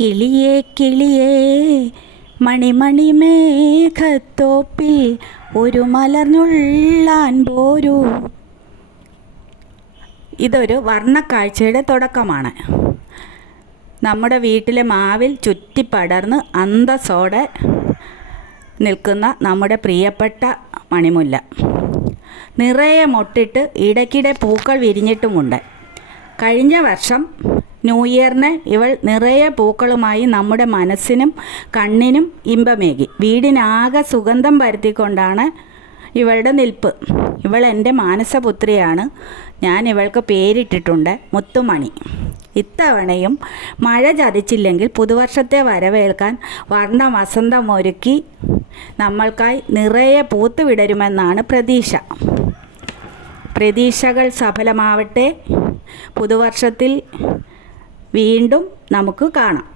കിളിയേ കിളിയേ മണിമണി മേഘത്തോപ്പിൽ ഒരു മലർന്നുള്ളാൻ പോരൂ. ഇതൊരു വർണ്ണക്കാഴ്ചയുടെ തുടക്കമാണ്. നമ്മുടെ വീട്ടിലെ മാവിൽ ചുറ്റിപ്പടർന്ന് അന്തസ്സോടെ നിൽക്കുന്ന നമ്മുടെ പ്രിയപ്പെട്ട മണിമുല്ല. നിറയെ മൊട്ടിട്ട് ഇടയ്ക്കിടെ പൂക്കൾ വിരിഞ്ഞിട്ടുമുണ്ട്. കഴിഞ്ഞ വർഷം ന്യൂ ഇയറിന് ഇവൾ നിറയെ പൂക്കളുമായി നമ്മുടെ മനസ്സിനും കണ്ണിനും ഇമ്പമേകി. വീടിനാകെ സുഗന്ധം പരത്തിക്കൊണ്ടാണ് ഇവളുടെ നിൽപ്പ്. ഇവൾ എൻ്റെ മാനസപുത്രിയാണ്. ഞാൻ ഇവൾക്ക് പേരിട്ടിട്ടുണ്ട് മുത്തുമണി. ഇത്തവണയും മഴ ചതിച്ചില്ലെങ്കിൽ പുതുവർഷത്തെ വരവേൽക്കാൻ വർണ്ണ വസന്തമൊരുക്കി നമ്മൾക്കായി നിറയെ പൂത്തുവിടരുമെന്നാണ് പ്രതീക്ഷ. പ്രതീക്ഷകൾ സഫലമാവട്ടെ. പുതുവർഷത്തിൽ വീണ്ടും നമുക്ക് കാണാം.